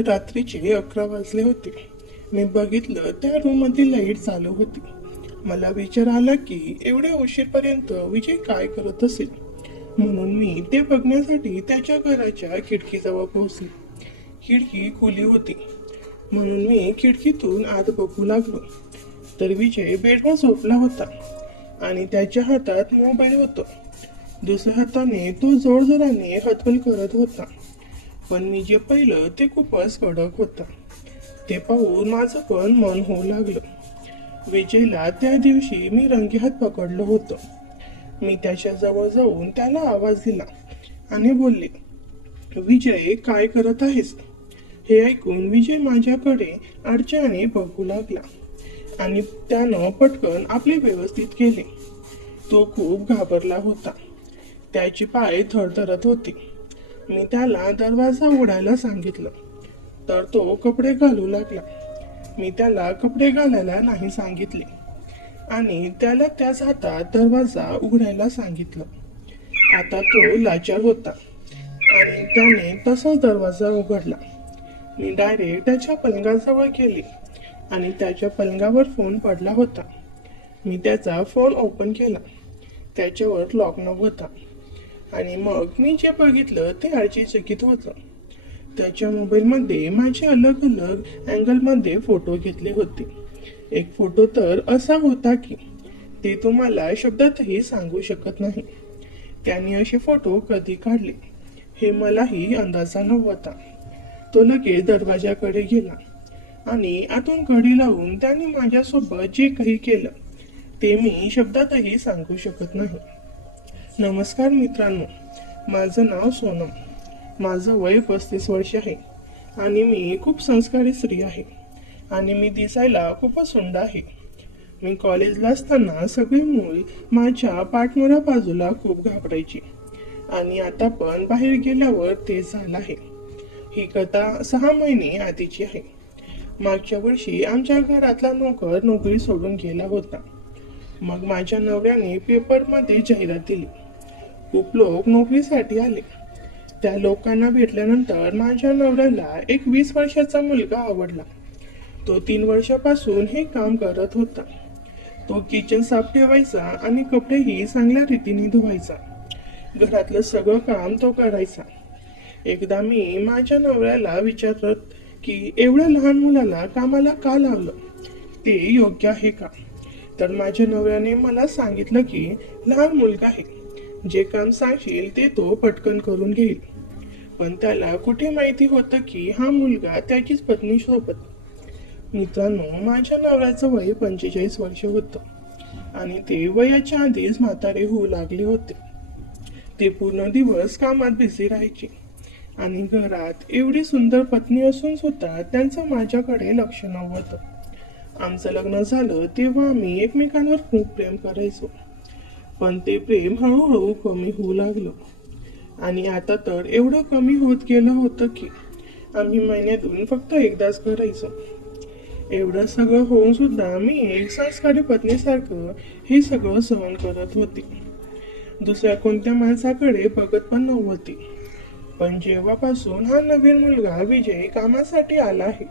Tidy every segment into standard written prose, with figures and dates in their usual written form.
रात्रीचे 11 वाजले होते. मी बघितलं त्या रूममधली लाईट चालू होती. मला विचार आला की एवढ्या उशीरपर्यंत विजय काय करत असेल, म्हणून मी ते बघण्यासाठी त्याच्या घराच्या खिडकीजवळ पोहोचले. खिडकी खुली होती म्हणून मी खिडकीतून आत बघू लागलो तर विजय बेडवर झोपला होता आणि त्याच्या हातात मोबाईल होता. दुसऱ्या हाताने तो जोरजोराने हतबल करत होता. पण मी जे पाहिलं ते खूपच कडक होतं. ते पाहून माझं पण मन होऊ लागलं. विजयला त्या दिवशी मी रंगेहात पकडलं होतं. मी त्याच्या जवळ जाऊन त्याला आवाज दिला आणि बोलले, विजय काय करत आहेस? हे ऐकून विजय माझ्याकडे अडचणीने बघू लागला आणि त्यानं पटकन आपले व्यवस्थित केले. तो खूप घाबरला होता. त्याची पाय थरथरत होते. मी त्याला दरवाजा उघडायला सांगितलं तर तो कपडे घालू लागला. मी त्याला कपडे घालायला नाही सांगितले आणि त्याला त्याच हातात दरवाजा उघडायला सांगितलं. आता तो लाचार होता आणि त्याने तसाच दरवाजा उघडला. मी डायरेक्ट त्याच्या पलंगाजवळ गेले आणि त्याच्या पलंगावर फोन पडला होता. मी त्याचा फोन ओपन केला. त्याच्यावर लॉक नव्हता आणि मग मी जे बघितलं ते आश्चर्यचकित होतं. त्याच्या मोबाईलमध्ये माझे अलग अलग अँगलमध्ये फोटो घेतले होते. एक फोटो तर असा होता की ते तुम्हाला शब्दातही सांगू शकत नाही. त्याने असे फोटो कधी काढले हे मलाही अंदाजा नव्हता. तो लगेच दरवाजाकडे गेला आणि आतून कडी लावून त्याने माझ्यासोबत जे काही केलं ते मी शब्दातही सांगू शकत नाही. नमस्कार मित्रांनो, माझं नाव सोनम. माझं वय 35 वर्ष आहे आणि मी खूप संस्कारी स्त्री आहे आणि मी दिसायला खूपच सुंदर आहे. मी कॉलेजला असताना सगळी मुलं माझ्या पाठमोऱ्या बाजूला खूप घाबरायची आणि आता पण बाहेर गेल्यावर ते झालं आहे. ही कथा 6 महिने आधीची आहे. मागच्या वर्षी आमच्या घरातला नोकर नोकरी सोडून गेला होता. मग माझ्या नवऱ्याने पेपरमध्ये जाहिरात दिली. खूप लोक नोकरीसाठी आले. त्या लोकांना भेटल्यानंतर माझ्या नवऱ्याला एक 20 वर्षाचा मुलगा आवडला. तो 3 वर्षापासून हे काम करत होता. तो किचन साफ ठेवायचा आणि कपडेही चांगल्या रीतीने धुवायचा. घरातलं सगळं काम तो करायचा. एकदा मी माझ्या नवऱ्याला विचारलं की एवढ्या लहान मुलाला कामाला का लावलं, ते योग्य आहे का? तर माझ्या नवऱ्याने मला सांगितलं की लहान मुलगा आहे, जे काम सांगशील ते तो पटकन करून घेईल. पण त्याला कुठे माहिती होतं की हा मुलगा त्याचीच पत्नी सोबत. मित्रांनो, माझ्या नवऱ्याचं वय 45 वर्ष होतं आणि ते वयाच्या आधीच म्हातारे होऊ लागले होते. ते पूर्ण दिवस कामात बिझी राहायचे आणि घरात एवढी सुंदर पत्नी असून सुद्धा त्यांचं माझ्याकडे लक्ष नव्हतं. आमचं लग्न झालं तेव्हा आम्ही एकमेकांवर खूप प्रेम करायचो, पण ते प्रेम हळूहळू कमी होऊ लागलं आणि आता तर एवढं कमी होत गेलं होतं की आम्ही महिन्यातून फक्त एकदाच करायचो. एवढं सगळं होऊन सुद्धा मी एक संस्कारी पत्नीसारखं हे सगळं सहन करत होते. दुसऱ्या कोणत्या माणसाकडे बघत पण नव्हती. पण जेव्हापासून हा नवीन मुलगा विजय कामासाठी आला आहे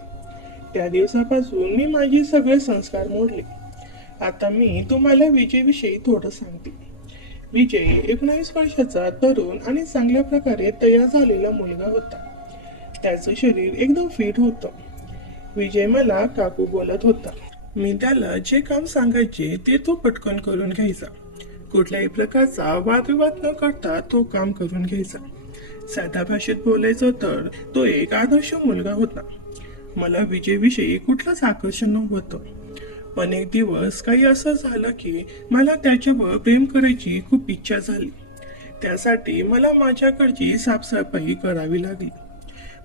त्या दिवसापासून मी माझे सगळे संस्कार मोडले. आता मी तुम्हाला विजयविषयी थोडं सांगते. विजय 19 वर्षाचा तरुण आणि चांगल्या प्रकारे तयार झालेला मुलगा होता. त्याचं शरीर एकदम फिट होतं. विजय मला काकू बोलत होता. मी त्याला जे काम सांगायचे ते तो पटकन करून घ्यायचा. कुठल्याही प्रकारचा वादविवाद न करता तो काम करून घ्यायचा. साध्या भाषेत बोलायचं तर तो एक आदर्श मुलगा होता. मला विजयविषयी कुठलंच आकर्षण नव्हतं. पण एक दिवस काही असं झालं की मला त्याच्यावर प्रेम करायची खूप इच्छा झाली. त्यासाठी मला माझ्याकडची साफसफाई करावी लागली.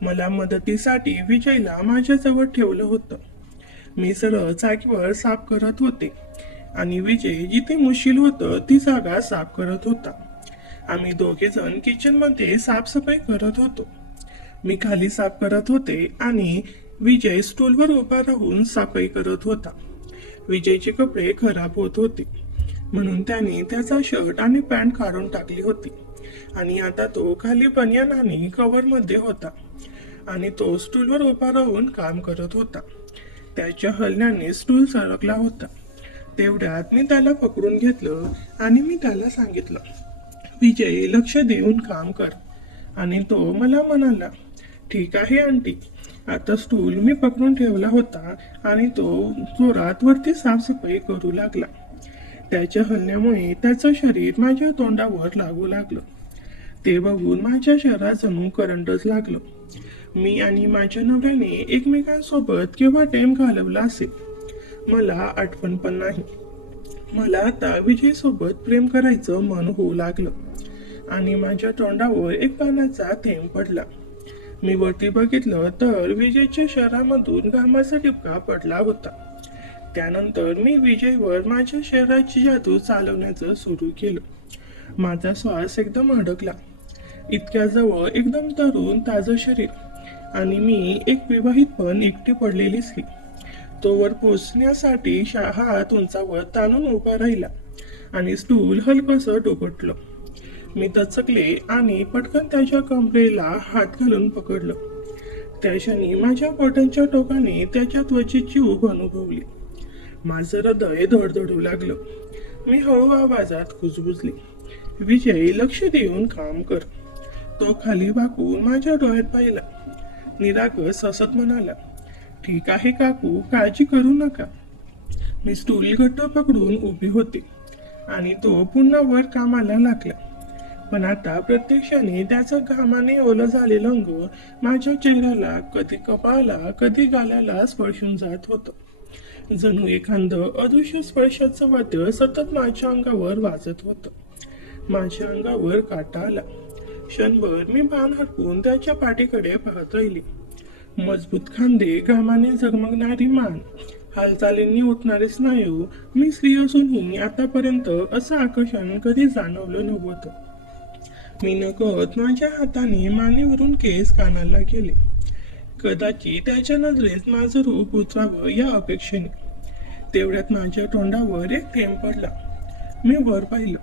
मला मदतीसाठी विजयला माझ्याजवळ ठेवलं होतं. मी सरळ जागेवर साफ करत होते आणि विजय जिथे मुश्किल होतं ती जागा साफ करत होता. आम्ही दोघे जण किचनमध्ये साफसफाई करत होतो. मी खाली साफ करत होते आणि विजय स्टूलवर उभा राहून सफाई करत होता. विजयचे कपडे खराब होत होते म्हणून त्याने त्याचा शर्ट आणि पॅन्ट काढून टाकली होती आणि आता तो खाली बनियान आणि कव्हरमध्ये होता. आणि तो स्टूलवर उभा राहून काम करत होता. त्याच्या हलण्याने स्टूल सरकला होता. तेवढ्यात मी त्याला पकडून घेतलं आणि मी त्याला सांगितलं, विजय, लक्ष देऊन काम कर. आणि तो मला म्हणाला, ठीक आहे आंटी. आता स्टूल मी पकडून ठेवला होता आणि तो जोरात वरती साफसफाई करू लागला. त्याच्या हलण्यामुळे त्याचं शरीर माझ्या तोंडावर लागू लागलं. ते बघून माझ्या शरीरात जणू करंटच लागलं. मी आणि माझ्या नवऱ्याने एकमेकांसोबत केव्हा टाइम घालवला असेल मला आठवण पण नाही. मला आता विजयसोबत प्रेम करायचं मन होऊ लागलं आणि माझ्या तोंडावर एक पाण्याचा थेंब पडला. मी वरती बघितलं तर विजयच्या शरीरामधून घामाचा टिपका पडला होता. त्यानंतर मी विजयवर माझ्या शरीराची जादू चालवण्याचं सुरू केलं. माझा श्वास एकदम अडकला. इतक्या जवळ एकदम तरुण ताजं शरीर आणि मी एक विवाहित पण एकटी पडलेली स्त्री. तो वर पोचण्यासाठी हात उंचावर ताणून उभा राहिला आणि स्टूल हलकसं डोकटलं. मी दचकले आणि पटकन त्याच्या कमरेला हात घालून पकडलं. त्या क्षणी माझ्या बोटांच्या टोकाने त्याच्या त्वचेची ऊब अनुभवली. माझं हृदय धडधडू लागलं. मी हळू आवाजात कुजबुजले, विजय, लक्ष देऊन काम कर. तो खाली वाकून माझ्या डोळ्यात पाहिला. निरागस हसत म्हणाला, ठीक आहे काकू, काळजी करू नका. मी स्टूल घट्ट पकडून उभी होते आणि तो पुन्हा वर कामाला लागला. पण आता प्रत्यक्षाने त्याचं घामाने ओलं झालेलं अंग माझ्या चेहऱ्याला, कधी कपाळाला, कधी गालाला स्पर्शून जात होतं. जणू एखादं अदृश्य स्पर्शाचं वाद्य सतत माझ्या अंगावर वाजत होतं. माझ्या अंगावर काटा आला. क्षणभर मी मान हटवून त्याच्या पाठीकडे पाहत राहिली. मजबूत खांदे, घामाने झगमगणारी मान, हालचालींनी उठणारे स्नायू. मी स्त्री असूनही आतापर्यंत असं आकर्षण कधी जाणवलं नव्हतं. मी नकळत माझ्या हाताने मानेवरून केस कानाला गेले. कदाचित त्याच्या नजरेत माझं रूप उतरावं या अपेक्षेने. तेवढ्यात माझ्या तोंडावर एक थेंब पडला. मी वर पाहिलं.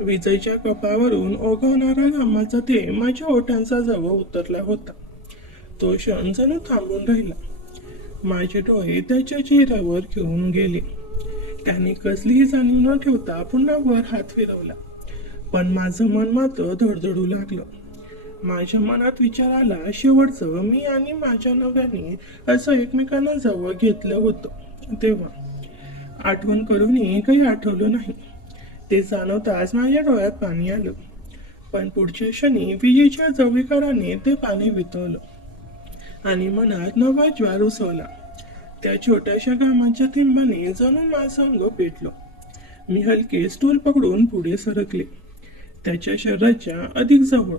विजयच्या कपाळावरून ओघवणारा घामाचा थेंब माझ्या ओठांचा जवळ उतरला होता. तो क्षण जणू थांबून राहिला. माझे डोळे त्याच्या चेहऱ्यावर घेऊन गेले. त्याने कसलीही जाणीव न ठेवता पुन्हा वर हात फिरवला. पण माझं मन मात्र धडधडू लागलं. माझ्या मनात विचार आला, शेवटचं मी आणि माझ्या नवऱ्याने असं एकमेकांना जवळ घेतलं होतं तेव्हा. आठवण करूनही काही आठवलं नाही. ते जाणवताच माझ्या डोळ्यात पाणी आलं. पण पुढच्या क्षणी विजेच्या जवळीकाराने ते पाणी वितळलं आणि मनात नवा ज्वार उसळला. त्या छोट्याशा घामाच्या थेंबाने जणू माझं अंग पेटलं. मी हलके स्टूल पकडून पुढे सरकले. त्याच्या शरीराच्या अधिक जवळ.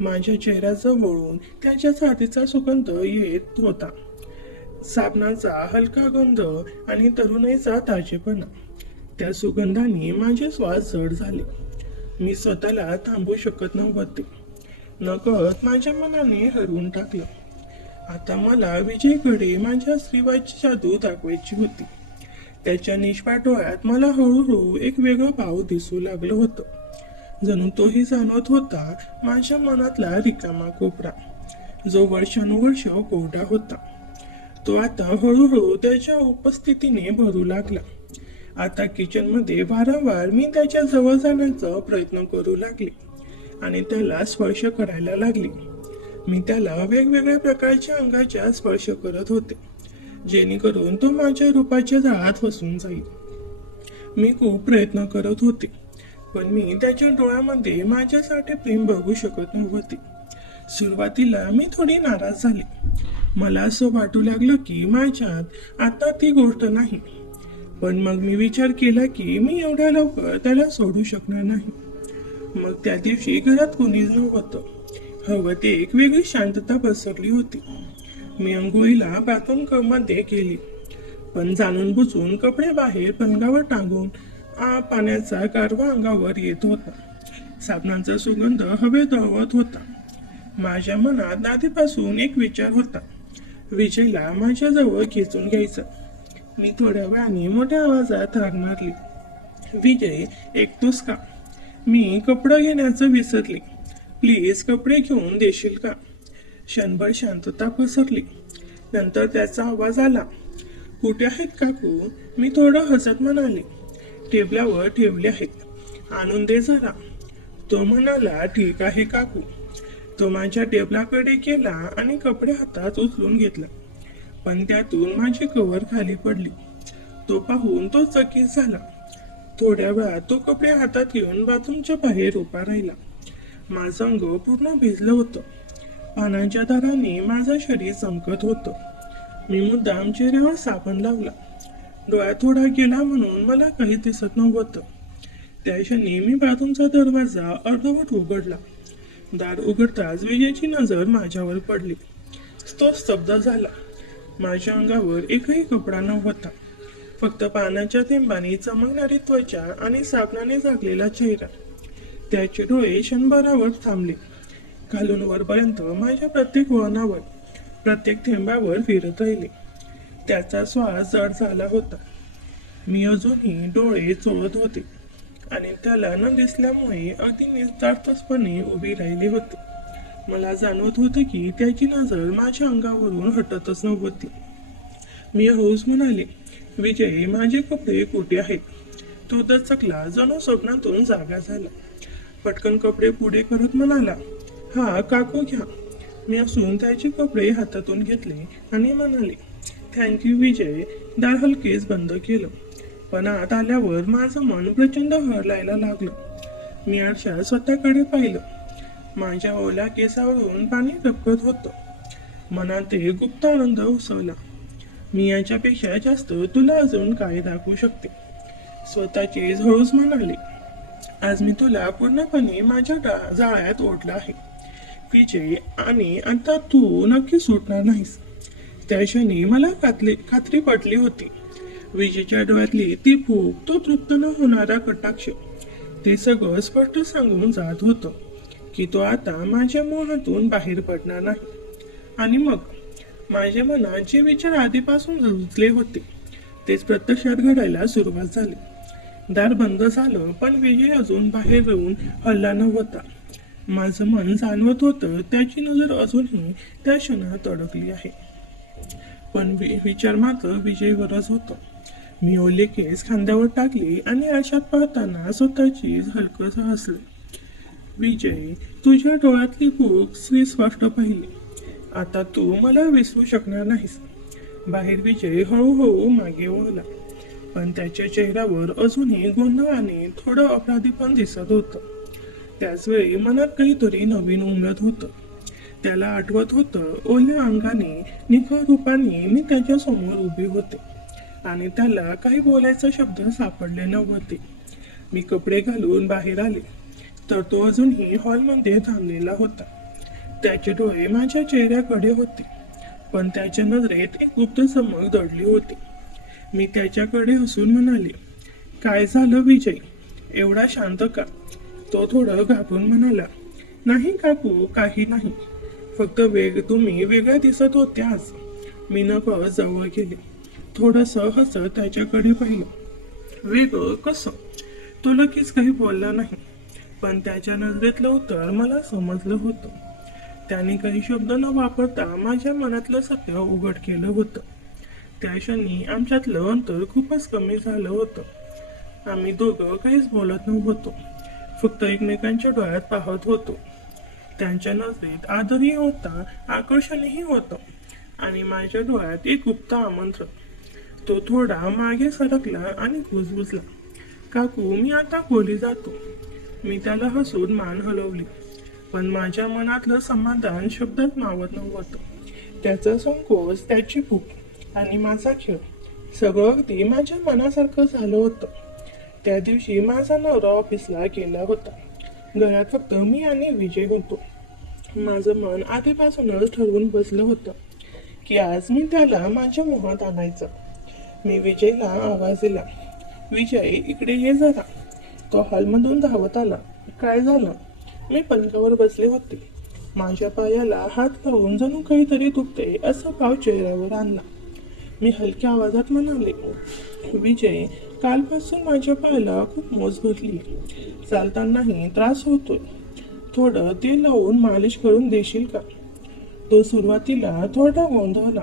माझ्या चेहऱ्याजवळून त्याच्या छातीचा सुगंध येत होता. साबणाचा हलका गंध आणि तरुणाईचा ताजेपणा. त्या सुगंधाने माझे श्वास जड झाले. मी स्वतःला थांबवू शकत नव्हते. नकळत माझ्या मनाने हरवून टाकलं. आता मला विजयकडे माझ्या स्त्रीवाची जादू दाखवायची होती. त्याच्या निष्पाट डोळ्यात मला हळूहळू एक वेगळं भाव दिसू लागलं होतं. जणू तोही जाणवत होता माझ्या मनातला रिकामा कोपरा, जो वर्षानुवर्ष कोरडा होता. तो आता हळूहळू त्याच्या उपस्थितीने भरू लागला. आता किचनमध्ये वारंवार मी त्याच्या जवळ जाण्याचा प्रयत्न करू लागले आणि त्याला स्पर्श करायला लागले. मी त्याला वेगवेगळ्या प्रकारच्या अंगाच्या स्पर्श करत होते, जेणेकरून तो माझ्या रूपाच्या जाळ्यात फसून जाईल. मी खूप प्रयत्न करत होते, पण मी त्याच्या डोळ्यामध्ये माझ्यासाठी प्रेम बघू शकत नव्हते. सुरुवातीला मी थोडी नाराज झाले. मला असं वाटू लागलं की माझ्यात आता ती गोष्ट नाही. पण मग मी विचार केला की मी एवढ्या लवकर त्याला सोडू शकणार नाही. मग त्या दिवशी घरात कोणीच नव्हतं. हवं ते एक वेगळी शांतता पसरली होती. मी अंघोळीला बाथरूममध्ये गेली, पण जाणून बुजून कपडे बाहेर पलंगावर टांगून पाण्याचा गारवा अंगावर येत होता. साबणाचा सुगंध हवेत दळवत होता. माझ्या मनात आधीपासून एक विचार होता, विजयला माझ्याजवळ खेचून घ्यायचं. मी थोड्या वेळाने मोठ्या आवाजात हाक मारली, विजय, ऐकतोस का? मी कपडे घेण्याचं विसरले. प्लीज कपडे घेऊन देशील का? क्षणभर शांतता पसरली. नंतर त्याचा आवाज आला. कुठे आहेत काकू? मी थोडं हसत म्हणाले. टेबलावर ठेवले आहेत, आणून दे जरा. तो म्हणाला, ठीक आहे काकू. तो माझ्या टेबलाकडे गेला आणि कपडे हातात उचलून घेतला, पण त्यातून माझी कवर खाली पडली. तो पाहून तो चकित झाला. थोड्या वेळात तो कपडे हातात घेऊन बाथरूमच्या बाहेर उभा राहिला. माझं अंग पूर्ण भिजलं होतं. पानांच्या दारांनी माझं शरीर चमकत होतं. मी मुद्दाम चेहऱ्यावर साबण लावला. डोळ्यात थोडा गेला म्हणून मला काही दिसत नव्हतं. त्या क्षणी मी बाथरूमचा दरवाजा अर्धवट उघडला. दार उघडताच विजयची नजर माझ्यावर पडली. तो स्तब्ध झाला. माझ्या अंगावर एकही कपडा नव्हता, फक्त पाण्याच्या थेंबांनी चमकणारी त्वचा आणि साबणाने झाकलेला चेहरा. त्याचे डोळे क्षणभरावर थांबले. खालून वरपर्यंत माझ्या प्रत्येक वळणावर, प्रत्येक थेंबावर फिरत राहिले. त्याचा श्वास जड झाला होता. मी अजूनही डोळे चोळत होते आणि त्याला न दिसल्यामुळे अगदी निस्तार्थपणे उभी राहिली होते. मला जाणवत होतं की त्याची नजर माझ्या अंगावरून हटतच नव्हती. मी हळूच म्हणाले, विजय, माझे कपडे कुठे आहेत? तो दचकला, जणू स्वप्नातून जागा झाला. पटकन कपडे पुढे करत म्हणाला, हा काकू घ्या. मी असून त्याचे कपडे हातातून घेतले आणि म्हणाले, थँक्यू विजय. दार हलकेच बंद केलं, पण आत आल्यावर माझं मन प्रचंड हरलायला लागलं. मी आरशात स्वतःकडे पाहिलं. माझ्या ओल्या केसावरून पाणी टपकत होतं. मनात एक गुप्त आनंद उसळला. मी याच्यापेक्षा जास्त तुला अजून काय दाखवू शकते? स्वतःचे हळूच म्हणाले, आज मी तुला पूर्णपणे माझ्या जाळ्यात ओढलं आहे विजय, आणि आता तू नक्की सुटणार नाहीस. त्या क्षणी मला खात्री पटली होती. विजयच्या डोळ्यातली ती भूक, तो तृप्त न होणारा कटाक्ष, ते सगळं स्पष्ट सांगून जात होतं की तो आता माझ्या मोहातून बाहेर पडणार नाही. आणि मग माझ्या मनात जे विचार आधीपासून रुजले होते तेच प्रत्यक्षात घडायला सुरुवात झाली. दार बंद झालं, पण विजय अजून बाहेर येऊन हल्ला नव्हता. माझं मन जाणवत होतं त्याची नजर अजूनही त्या क्षणात अडकली आहे, पण विचार मात्र विजयवरच होतं. मी ओले केस खांद्यावर टाकले आणि आरशात पाहताना स्वतःची हलकस हसले. विजय, तुझ्या डोळ्यातली भूक स्पष्ट पाहिली. आता तू मला विसरू शकणार नाहीस. बाहेर विजय हळूहळू मागे वळला, पण त्याच्या चेहऱ्यावर अजूनही गोंधळ आणि थोडं अपराधीपण दिसत होतं. त्याचवेळी मनात काहीतरी नवीन उमलत होतं. त्याला आठवत होतं, ओल्या अंगाने, निखळ रूपाने मी त्याच्यासमोर उभी होते आणि त्याला काही बोलायचा शब्द सापडले नव्हते. मी कपडे घालून बाहेर आले तर तो अजूनही हॉलमध्ये थांबलेला होता. त्याचे डोळे माझ्या चेहऱ्याकडे होते, पण त्याच्या नजरेत एक गुप्त चमक दडली होती. मी त्याच्याकडे हसून म्हणाले, काय झालं विजय, एवढा शांत का? तो थोडं घाबरून म्हणाला, नाही काकू, काही नाही, फक्त तुम्ही वेगळ्या दिसत होते आज. मी नकळत जवळ गेले, थोडंसं हसत त्याच्याकडे पाहिलं. वेगळं कसं? तो लगेच काही बोलला नाही, पण त्याच्या नजरेतलं उत्तर मला समजलं होतं. त्याने काही शब्द न वापरता माझ्या मनातलं सत्य उघड केलं होतं. त्या क्षणी आमच्यातलं अंतर खूपच कमी झालं होतं. आम्ही दोघं काहीच बोलत नव्हतो, फक्त एकमेकांच्या डोळ्यात पाहत होतो. त्यांच्या नजरेत आदरही होता, आकर्षणही होतं, आणि माझ्या डोळ्यात एक गुप्त आमंत्रण. तो थोडा मागे सरकला आणि कुजबुजला, काकू, मी आता खोली जातो. मी त्याला हसून मान हलवली, पण माझ्या मनातलं समाधान शब्दात मावत नव्हतं. त्याचा संकोच, त्याची भूक आणि माझा खेळ, सगळं अगदी माझ्या मनासारखं झालं होतं. त्या दिवशी माझा नवरा ऑफिसला गेला होता. घरात फक्त मी आणि विजय होतो. माझं मन आधीपासूनच ठरवून बसलं होतं की आज मी त्याला माझ्या मोहात आणायचं. मी विजयला आवाज दिला, विजय, इकडे ये जरा. तो हॉलमधून धावत आला. काय झालं? मी पलंगावर बसले होते. माझ्या पायाला हात लावून जणू काहीतरी दुखते असा भाव चेहऱ्यावर आणला. मी हलक्या आवाजात म्हणाले, विजय, कालपासून माझ्या पायाला खूप मोज भरली, चालतानाही त्रास होतोय. थोडं तेल लावून मालिश करून देशील का? तो सुरुवातीला थोडा गोंधळला,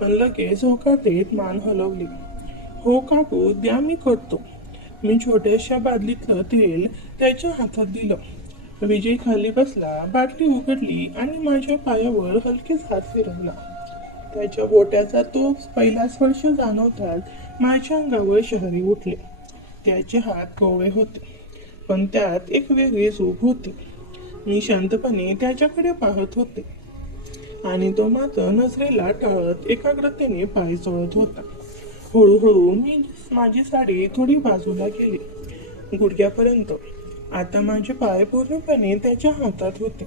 पण लगेच होकार देत मान हलवली. हो काकू, द्या, मी करतो. मी छोट्याशा बादलीतलं तेल त्याच्या हातात दिलं. विजय खाली बसला, बाटली उघडली आणि माझ्या पायावर हलकेच हात फिरवला. त्याच्या बोटाचा तो पहिला स्पर्श जाणवताच माझ्या अंगावर शहरी उठले. त्याचे हात कोवळे होते, पण त्यात एक वेगळी झोप होती. मी शांतपणे त्याच्याकडे पाहत होते आणि तो मात्र नजरेला टाळत एकाग्रतेने पाय चोळत होता. हळूहळू मी माझी साडी थोडी बाजूला केली, गुडघ्यापर्यंत. आता माझे पाय पूर्णपणे त्याच्या हातात होते.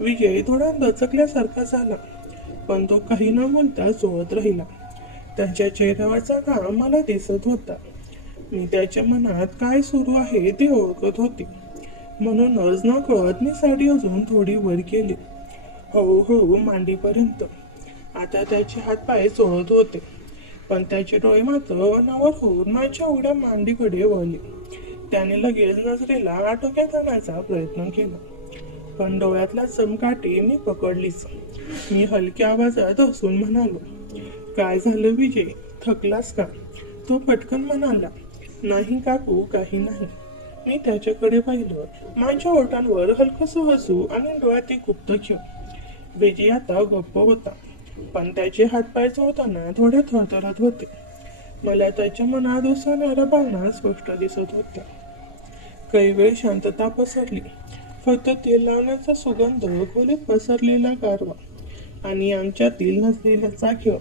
विजय थोडा दचकल्यासारखा झाला, पण तो काही न बोलता चोळत राहिला. त्याच्या चेहऱ्यावरचा घाम मला दिसत होता. मी त्याच्या मनात काय सुरू आहे ते ओळखत होते. म्हणूनच न कळत मी साडी अजून थोडी वर केली, हळूहळू मांडीपर्यंत. आता त्याचे हातपाय चोळत होते, पण त्याचे डोळे मात्र अनावर होऊन माझ्या उघड्या मांडीकडे वळले. त्याने लगेच नजरेला आटोक्यात आणण्याचा प्रयत्न केला, पण डोळ्यातला चमकाटी मी पकडलीच. मी हलक्या आवाजात हसून म्हणालो, काय झालं विजय, थकलास का? तो पटकन म्हणाला, नाही काकू, काही नाही. मी त्याच्याकडे पाहिलं. माझ्या ओठांवर हलकसं हसू आणि डोळ्यात एक गुप्त क्षण. विजय आता गप्प होता, पण त्याचे हातपाय चोळताना थोडे थरथरत होते. मला त्याच्या मनात उसळणाऱ्या भावना स्पष्ट दिसत होत्या. काही वेळ शांतता पसरली. फक्त तेल लावण्याचा सुगंध, खोलीत पसरलेला गारवा आणि आमच्यातील नसलेला जागेवर.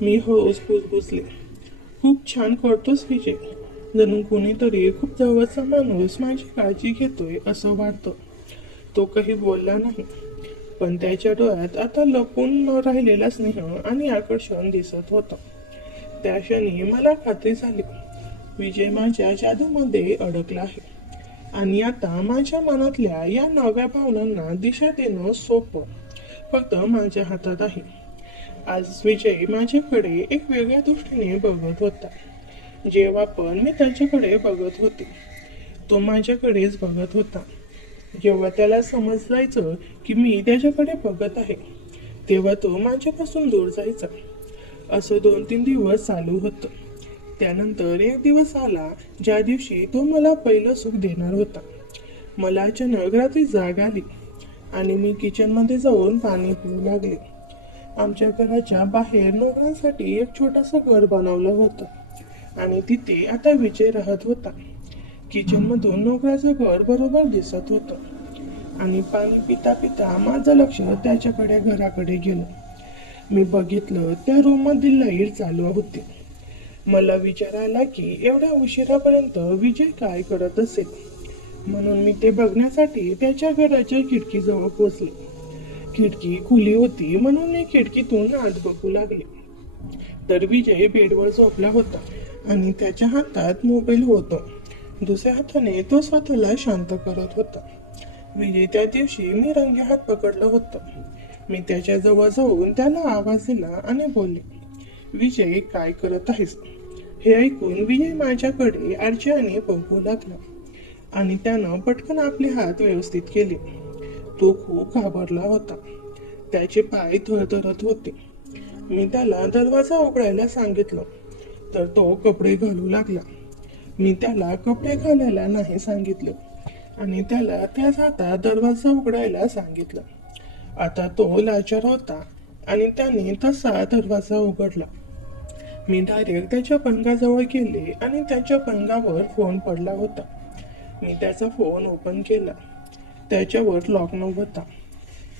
मी हळूच कुजबुजले, खूप छान करतोस विजय. जणू कोणीतरी खूप जवळचा माणूस माझी काळजी घेतोय असं वाटतं. तो काही बोलला नाही, पण त्याच्या डोळ्यात आता लपून न राहिलेला स्नेह आणि आकर्षण दिसत होतं. त्या क्षणी मला खात्री झाली, विजय माझ्या जादूमध्ये अडकला आहे आणि आता माझ्या मनातल्या या नव्या भावनांना दिशा देणं सोपं फक्त माझ्या हातात आहे. आज विजय माझ्याकडे एक वेगळ्या दृष्टीने बघत होता. जेव्हा पण मी त्याच्याकडे बघत होते, तो माझ्याकडेच बघत होता. जेव्हा त्याला समजायचं की मी त्याच्याकडे बघत आहे, तेव्हा तो माझ्यापासून दूर जायचा. असं 2-3 दिवस चालू होतं. त्यानंतर एक दिवस आला ज्या दिवशी तो मला पहिलं सुख देणार होता. मला अचानक रात्री जाग आली आणि मी किचनमध्ये जाऊन पाणी पिऊ लागले. आमच्या घराच्या बाहेर नोकरांसाठी एक छोटंसं घर बनवलं होतं आणि तिथे आता विजय राहत होता. किचनमधून नोकराचं घर बरोबर दिसत होतं आणि पाणी पिता पिता माझं लक्ष त्याच्याकडे घराकडे गेलं. मी बघितलं, त्या रूममधील लाईट चालू होती. मला विचार आला की एवढ्या उशिरापर्यंत विजय काय करत असेल, म्हणून मी ते बघण्यासाठी त्याच्या घराच्या खिडकीजवळ पोचले. खिडकी खुली होती, म्हणून मी खिडकीतून आत बघू लागले. तर विजय बेडवर झोपला होता आणि त्याच्या हातात मोबाईल होता. दुसऱ्या हाताने तो स्वतःला शांत करत होता. विजय त्या दिवशी मी रंगेहात पकडलं होतं. मी त्याच्या जवळ जाऊन त्याला आवाज दिला आणि बोलले, विजय, काय करत आहेस? हे ऐकून विजय माझ्याकडे आरशाने बघू लागला आणि त्यानं पटकन आपले हात व्यवस्थित केले. तो खूप घाबरला होता. त्याचे पाय थरथरत होते. मी त्याला दरवाजा उघडायला सांगितलं, तर तो कपडे घालू लागला. मी त्याला कपडे घालायला नाही सांगितलं आणि त्याला त्याच हातात दरवाजा उघडायला सांगितलं. आता तो लाचार होता आणि त्याने तसा दरवाजा उघडला. मी डायरेक्ट त्याच्या पलंगाजवळ गेले आणि त्याच्या पलंगावर फोन पडला होता. मी त्याचा फोन ओपन केला. त्याच्यावर लॉक नव्हता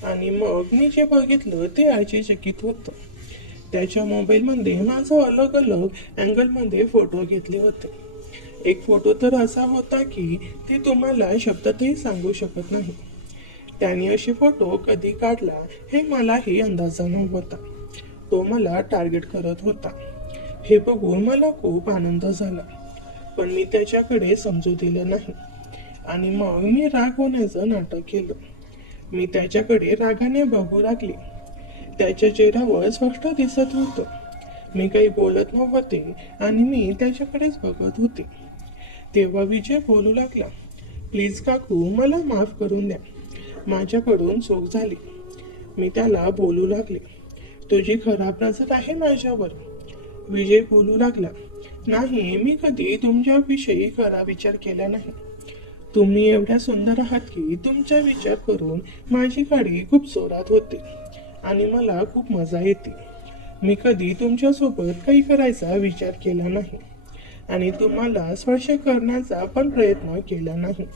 आणि मग मी जे बघितलं ते आश्चर्यचकित होतं. त्याच्या मोबाईलमध्ये माझं अलग अलग अँगलमध्ये फोटो घेतले होते. एक फोटो तर असा होता की ते तुम्हाला शब्दातही सांगू शकत नाही. त्याने असे फोटो कधी काढला हे मलाही अंदाजा नव्हता. तो मला टार्गेट करत होता. हे बघून मला खूप आनंद झाला, पण मी त्याच्याकडे समजू दिलं नाही आणि मग मी राग होण्याचं नाटक केलं. मी त्याच्याकडे रागाने बघू लागले. त्याच्या चेहऱ्यावर स्पष्ट दिसत होतं. मी काही बोलत नव्हते आणि मी त्याच्याकडेच बघत होते. तेव्हा विजय बोलू लागला, प्लीज काकू, मला माफ करून द्या. माझ्याकडून चूक झाली. मी त्याला बोलू लागले, तुझी खराब नजर आहे माझ्यावर. विजय बोलू लागला, नाही, मी कधी तुमच्याविषयी खरा विचार केला नाही. तुम्ही एवढ्या सुंदर आहात की तुमचा विचार करून माझी गाडी खूप जोरात होते आणि मला खूप मजा येते. मी कधी तुमच्यासोबत काही करायचा विचार केला नाही आणि तुम्हाला स्पर्श करण्याचा पण प्रयत्न केला नाही.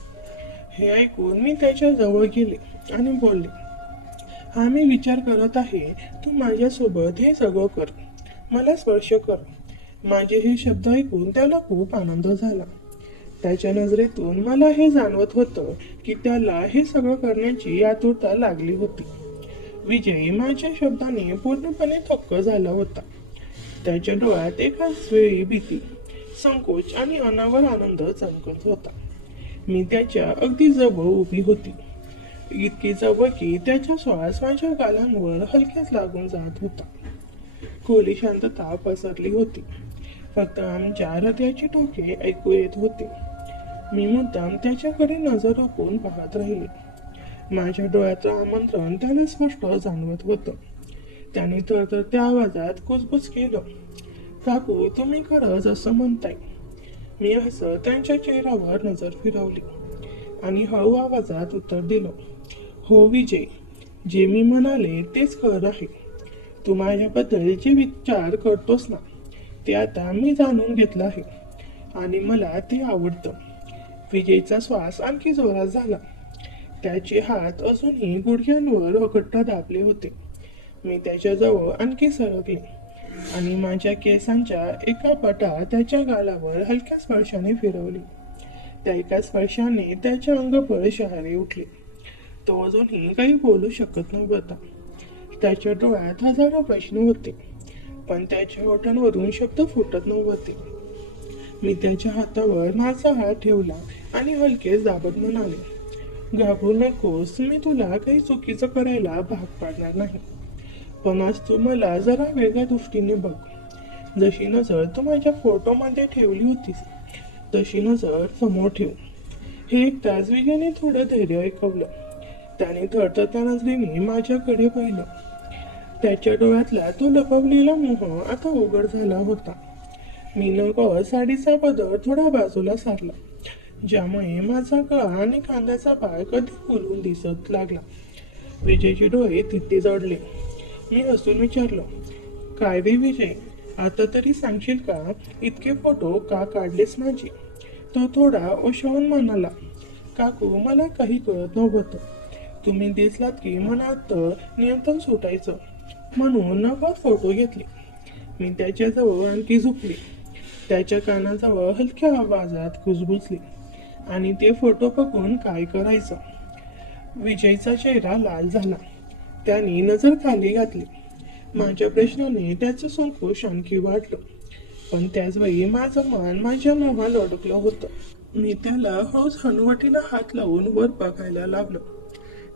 हे ऐकून मी त्याच्या जवळ गेले आणि बोलले, हा मी विचार करत आहे, तू माझ्यासोबत हे सगळं कर, मला स्पर्श कर. माझे हे शब्द ऐकून त्याला खूप आनंद झाला. त्याच्या नजरेतून मला हे जाणवत होतं की त्याला हे सगळं करण्याची आतुरता लागली होती. विजय माझ्या शब्दाने पूर्णपणे थक्क झाला होता. त्याच्या डोळ्यात एकाच वेळी भीती, संकोच आणि अनावर आनंद चमकत होता. मी त्याच्या अगदी जवळ उभी होती, इतकी जवळ की त्याचा श्वास माझ्या गालांवर हलकेच लागून जात होता. खोली शांतता पसरली होती, फक्त आमच्या हृदयाची ठोके ऐकू येत होते. मी मुद्दाम त्याच्याकडे नजर रोखून पाहत राहिले. माझ्या डोळ्याचं आमंत्रण त्याला स्पष्ट जाणवत होतं. त्याने थरथरत्या आवाजात कुजबुज केलं, काकू, तुम्ही खरंच असं म्हणताय? मी असं त्यांच्या चेहऱ्यावर नजर फिरवली आणि हळू आवाजात उत्तर दिलं, हो विजय, जे मी म्हणाले तेच खरं आहे. तू माझ्याबद्दल जे विचार करतोस ना, ते आता मी जाणून घेतलं आहे आणि मला ते आवडतं. विजयचा श्वास आणखी जोरात झाला. त्याचे हात अजूनही गुडघ्यांवर घट्ट दाबले होते. मी त्याच्याजवळ आणखी सरकले आणि माझ्या केसांच्या एका पटा त्याच्या गालावर हलक्या स्पर्शाने फिरवली. त्या एका स्पर्शाने त्याच्या अंगभर शहारे उठले. तो अजूनही काही बोलू शकत नव्हता. त्याच्या डोळ्यात हजारो प्रश्न होते, पण त्याच्या ओठांवरून शब्द फुटत नव्हते. मी त्याच्या हातावर माझा हात ठेवला आणि हलकेच दाबत म्हणाले, घाबरू नकोस, मी तुला काही चुकीचं करायला भाग पाडणार नाही. पण आज तू मला जरा वेगळ्या दृष्टीने बघ. जशी नजर तू माझ्या फोटोमध्ये ठेवली होतीस, तशी नजर समोर ठेव. हे ऐकताच विजयने थोडं धैर्य ऐकवलं. त्याने थरथरत्या नजरेने माझ्याकडे पाहिलं. त्याच्या डोळ्यातला तो लपवलेला मोह आता उघड झाला होता. मी नकळत साडीचा पदर थोडा बाजूला सारला, ज्यामुळे माझा गळा आणि खांद्याचा भाग कधी खुलून दिसत लागला. विजयचे डोळे तिथे जडले. मी हसून विचारलं, काय रे विजय, आता तरी सांगशील का, इतके फोटो का काढलेस माझे? तो थोडा ओशावून म्हणाला, काकू, मला काही कळत नव्हतं. तुम्ही दिसलात की मनात नियंत्रण सुटायचं, म्हणून नकळत फोटो घेतले. मी त्याच्याजवळ आणखी झुकले. त्याच्या कानाजवळ हलक्या आवाजात कुजबुजली, आणि ते फोटो बघून काय करायचं? विजयचा चेहरा लाल झाला. त्याने नजर खाली घातली. माझ्या प्रश्नाने त्याचं संकोच आणखी वाढलं, पण त्याचवेळी माझं मन माझ्या मोहात अडकलं होतं. मी त्याला हळूच हनुवटीला हात लावून वर बघायला लागलो.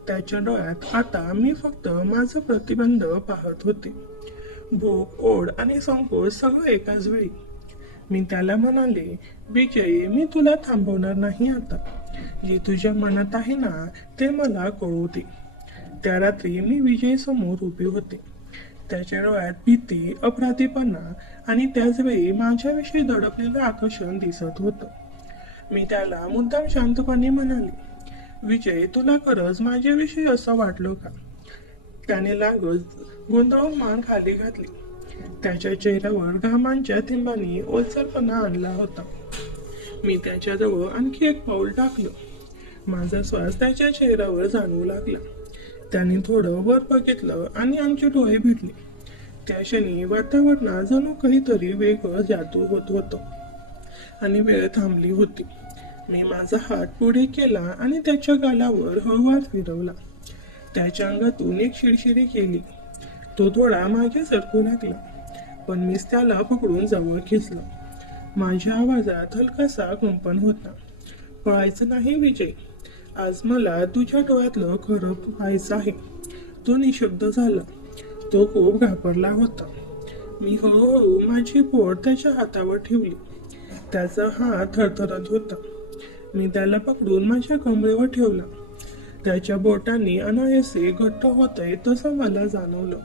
त्याच्या डोळ्यात आता मी फक्त माझं प्रतिबंध पाहत होते, भूक, ओढ आणि संकोच सगळं एकाच वेळी. मी त्याला म्हणाले, विजय, मी तुला थांबवणार नाही आता. जे तुझ्या मनात आहे ना, ते मला कळू दे. त्या रात्री मी विजय समोर उभी होते. त्याच्या डोळ्यात भीती, अपराधीपणा आणि त्याचवेळी माझ्याविषयी दडपलेलं आकर्षण दिसत होतं. मी त्याला मुद्दाम शांतपणे म्हणाले, विजय, तुला खरंच माझ्याविषयी असं वाटलं का? त्याने लागत गोंधळून मान खाली घातली. त्याच्या चेहऱ्यावर घामांच्या थेंबांनी ओलसरपणा आणला होता. मी त्याच्याजवळ आणखी एक पाऊल टाकलं. माझा श्वास त्याच्या चेहऱ्यावर जाणवू लागला. त्याने थोडं वर बघितलं आणि आमचे डोळे भेटले. त्या क्षणी वातावरणात जणू काहीतरी वेगळं जादू होत होतं आणि वेळ थांबली होती. मी माझा हात पुढे केला आणि त्याच्या गालावर हळूवार फिरवला. त्याच्या अंगातून एक शिरशिरी गेली. तो थोडा मागे सरकू लागला, पण मीच त्याला पकडून जवळ खेचलं. माझ्या आवाजात हलकासा कंपन होता. पळायचं नाही विजय, आज मला तुझ्या डोळ्यातलं खरं पाहायचं आहे. तो निशब्द झाला. तो खूप घाबरला होता. मी हळूहळू माझी बोट त्याच्या हातावर ठेवली. त्याचा हात थरथरत होता. मी त्याला पकडून माझ्या कमरेवर ठेवला. त्याच्या बोटांनी अनायासे घट्ट होतंय तसं मला जाणवलं.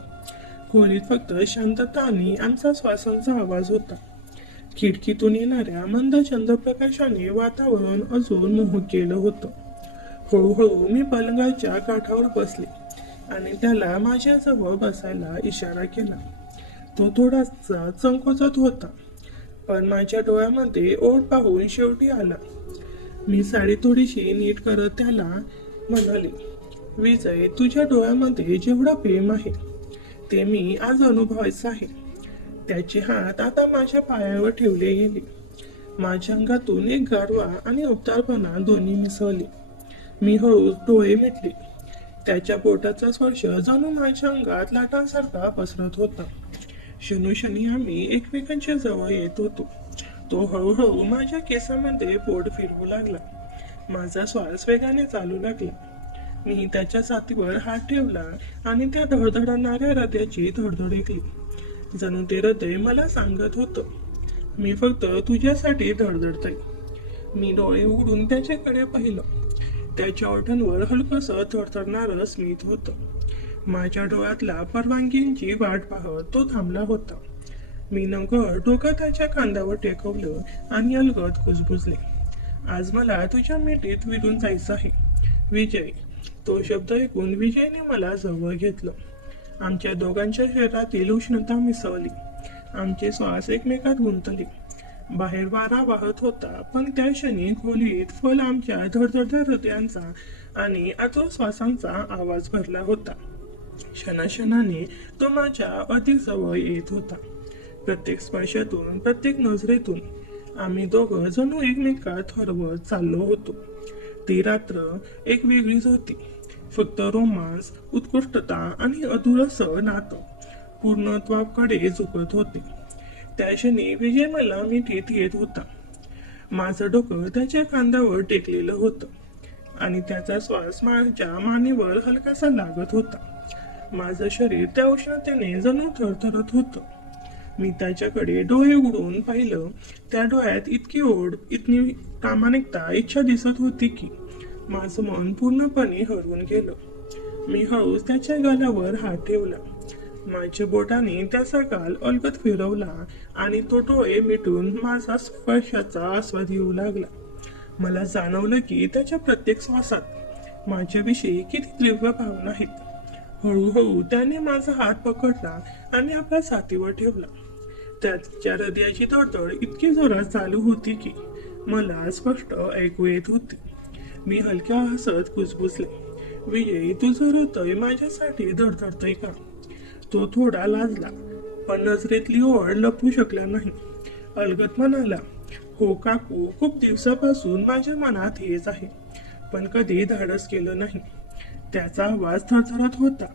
खोलीत फक्त शांतता आणि आमचा श्वासांचा आवाज होता. खिडकीतून येणाऱ्या मंद चंद्रप्रकाशाने वातावरण अजून मोहक केलं होतं. हळूहळू मी पलंगाच्या काठावर बसले आणि त्याला माझ्याजवळ बसायला इशारा केला. तो थोडासा संकोचत होता, पण माझ्या डोळ्यामध्ये ओढ पाहून शेवटी आला. मी साडी थोडीशी नीट करत त्याला म्हणाले, विजय, तुझ्या डोळ्यामध्ये जेवढं प्रेम आहे ते मी आज अनुभवायचं आहे. त्याचे हात आता माझ्या पायावर ठेवले गेले. माझ्या अंगातून एक गारवा आणि उबदारपणा दोन्ही मिसळले. मी हळूच डोळे मिटले. त्याच्या बोटाचा स्पर्श जणू माझ्या अंगात लाटांसारखा पसरत होता. क्षणोक्षणी आम्ही एकमेकांच्या जवळ येत होतो. तो हळूहळू माझ्या केसामध्ये बोट फिरवू लागला. माझा श्वास वेगाने चालू लागला. मी त्याच्या छातीवर हात ठेवला आणि त्या धडधडणाऱ्या हृदयाची धडधड ऐकली. जणू ते हृदय मला सांगत होतं, मी फक्त तुझ्यासाठी धडधडतोय. मी डोळे उघडून त्याच्याकडे पाहिलं. त्याच्या ओठांवर हलकसं थरथरणारं स्मित होतं. माझ्या डोळ्यातला परवानगींची वाट पाहत तो थांबला होता. मी नकळत डोकं त्याच्या खांद्यावर टेकवलं आणि अलगद कुजबुजले. आज मला तुझ्या मिठीत विरून जायचं आहे, विजय. तो शब्द ऐकून विजयने मला जवळ घेतलं. आमच्या दोघांच्या शरीरातील उष्णता मिसळली. आमचे श्वास एकमेकात गुंतले. बाहेर वारा वाहत होता, पण त्या क्षणी खोलीत फल आमच्या धडधडत्या हृदयांचा आणि आतुर श्वासांचा आवाज भरला होता. क्षणाक्षणाने तो माझ्या अधिक जवळ येत होता. प्रत्येक स्पर्शातून, प्रत्येक नजरेतून आम्ही दोघं जणू एकमेकात हरवत चाललो होतो. ती रात्र एक वेगळीच होती. फक्त रोमांस, उत्कृष्टता आणि अधुरसं नातं पूर्णत्वाकडे झुकत होते. त्या क्षणी विजय मला मिठीत येत होता. माझं डोकं त्याच्या खांद्यावर टेकलेलं होतं आणि त्याचा श्वास माझ्या मानेवर हलकासा लागत होता. माझं शरीर त्या उष्णतेने जणू थरथरत होतं. मी त्याच्याकडे डोळे उघडून पाहिलं. त्या डोळ्यात इतकी ओढ, इतकी प्रामाणिकता, इच्छा दिसत होती की माझं मन पूर्णपणे हरवून गेलं. मी हळूच त्याच्या गालावर हात ठेवला. माझ्या बोटाने त्याचा गाल अलगद फिरवला आणि तो डोळे मिटून माझा स्पर्शाचा आस्वाद घेऊ लागला. मला जाणवलं की त्याच्या प्रत्येक श्वासात माझ्याविषयी किती तीव्र भावना आहेत. हळूहळू त्याने माझा हात पकडला आणि आपल्या छातीवर ठेवला. त्याच्या हृदयाची धडधड इतकी जोरात चालू होती की मला स्पष्ट ऐकू येत होती. मी हलक्या हसत कुजबुजले, विजय, तुझं हृदय माझ्यासाठी धडधडतंय का? तो थोडा लाजला, पण नजरेतली ओढ लपवू शकला नाही. अलगद म्हणाला, हो काकू, खूप दिवसापासून माझ्या मनात हेच आहे, पण कधी धाडस केलं नाही. त्याचा आवाज थरथरत होता.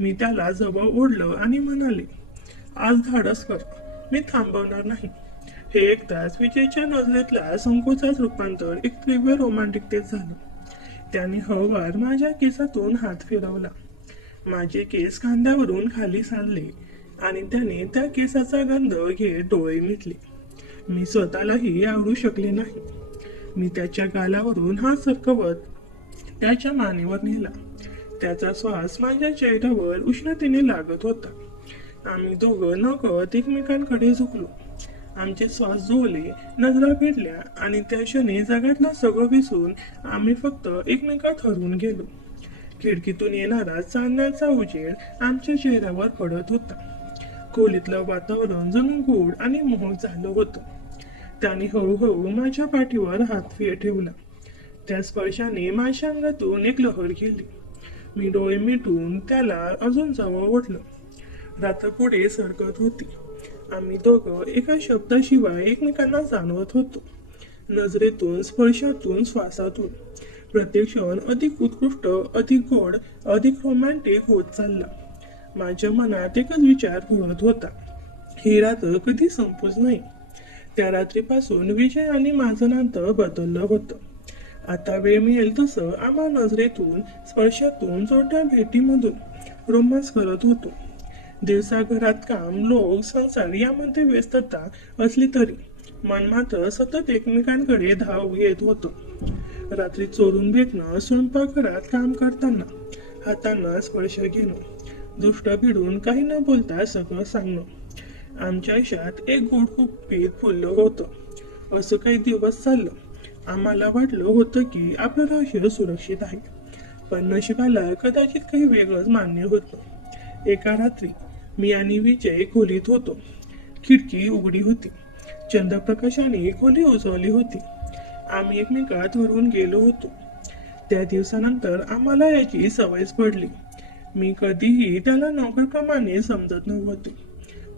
मी त्याला जवळ ओढलं आणि म्हणाले, आज धाडस कर, मी थांबवणार नाही. हे एकदाच विजयच्या नजरेतल्या संकोचात रूपांतर एक तीव्र रोमांटिकतेत झालं. त्याने हळूवार माझ्या केसातून हात फिरवला. माझे केस खांद्यावरून खाली सांडले आणि त्याने त्या केसाचा गंध घेत डोळे मिटले. मी स्वतःलाही आवडू शकले नाही. मी त्याच्या गालावरून हात सरकवत त्याच्या मानेवर नेला. त्याचा श्वास माझ्या चेहऱ्यावर उष्णतेने लागत होता. आम्ही दोघं नकळत एकमेकांकडे झुकलो. आमचे श्वास जुळले, नजरा भेटल्या आणि त्या क्षणी जगातलं सगळं विसरून आम्ही फक्त एकमेकात हरवून गेलो. खिडकीतून येणारा चांदण्याचा उजेड आमच्या चेहऱ्यावर पडत होता. खोलीतलं वातावरण जणू गोड आणि मोहक झालं होतं. त्याने हळूहळू माझ्या पाठीवर हात ठेवला. त्या स्पर्शाने माझ्या अंगातून एक लहर गेली. मी डोळे मिटून त्याला अजून जवळ ओढलं. रात्र पुढे सरकत होती. आम्ही दोघं एका शब्दाशिवाय एकमेकांना जाणवत होतो. नजरेतून, स्पर्शातून, श्वासातून प्रत्येक क्षण अधिक उत्कृष्ट, अधिक गोड, अधिक रोमॅन्टिक होत चालला. माझ्या मनात एकच विचार घोळत होता, ही रात्र कधी संपूच नाही. त्या रात्रीपासून विजय आणि माझं नातं बदललं होतं. आता वेळ मिळेल तसं आम्हा नजरेतून, स्पर्शातून, जोड्या भेटीमधून रोमांस करत होतो. दिवसा घरात काम, लोक, संसार यामध्ये व्यस्तता असली तरी मन मात्र सतत एकमेकांकडे धाव घेत होतं. रात्री चोरून भेटणं, स्वयंपाकघरात काम करताना हातांना स्पर्श घेणं, दृष्ट भिडून काही न बोलता सगळं सांगणं. आमच्या आयुष्यात एक गोड गुपित फुललं होतं. असं काही दिवस चाललं. आम्हाला वाटलं होतं की आपलं रहस्य सुरक्षित आहे, पण नशिबाला कदाचित काही वेगळंच मान्य होतं. एका रात्री मी आणि विजय खोलीत होतो. खिडकी उघडी होती. चंद्रप्रकाशाने खोली उजवली होती. आम्ही एकमेकात हरवून गेलो होतो. त्या दिवसानंतर आम्हाला याची सवयच पडली. मी कधीही त्याला नोकरप्रमाणे समजत नव्हते,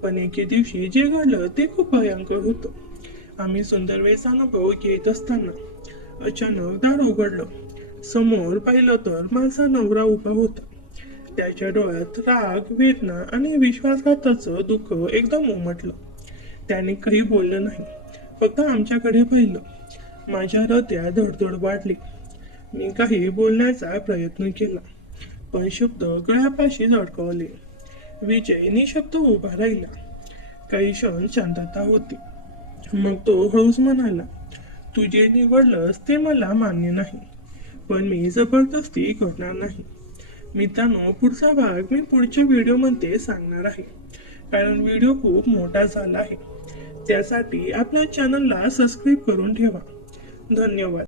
पण एके दिवशी जे घडलं ते खूप भयंकर होतं. आम्ही सुंदर वेळचा अनुभव घेत असताना अचानक दार उघडलं. समोर पाहिलं तर माझा नवरा उभा होता. त्याच्या डोळ्यात राग, वेदना आणि विश्वासघाताचं दुःख एकदम उमटलं. त्याने काही बोललं नाही, फक्त आमच्याकडे पाहिलं. माझ्या हृदयात धडधड वाढली. मी काही बोलण्याचा प्रयत्न केला, पण शब्द गळ्यापाशी अडकवले. विजय निशब्द उभा राहिला. काही क्षण शांतता होती. मग तो हळूच म्हणाला, तू जे निवडलंस ते मला मान्य नाही, पण मी जबरदस्ती करणार नाही. मित्रांनो, पुढचा भाग मी पुढच्या व्हिडिओमध्ये सांगणार आहे, कारण व्हिडिओ खूप मोठा झाला आहे. त्यासाठी आपल्या चॅनलला सबस्क्राईब करून ठेवा. धन्यवाद.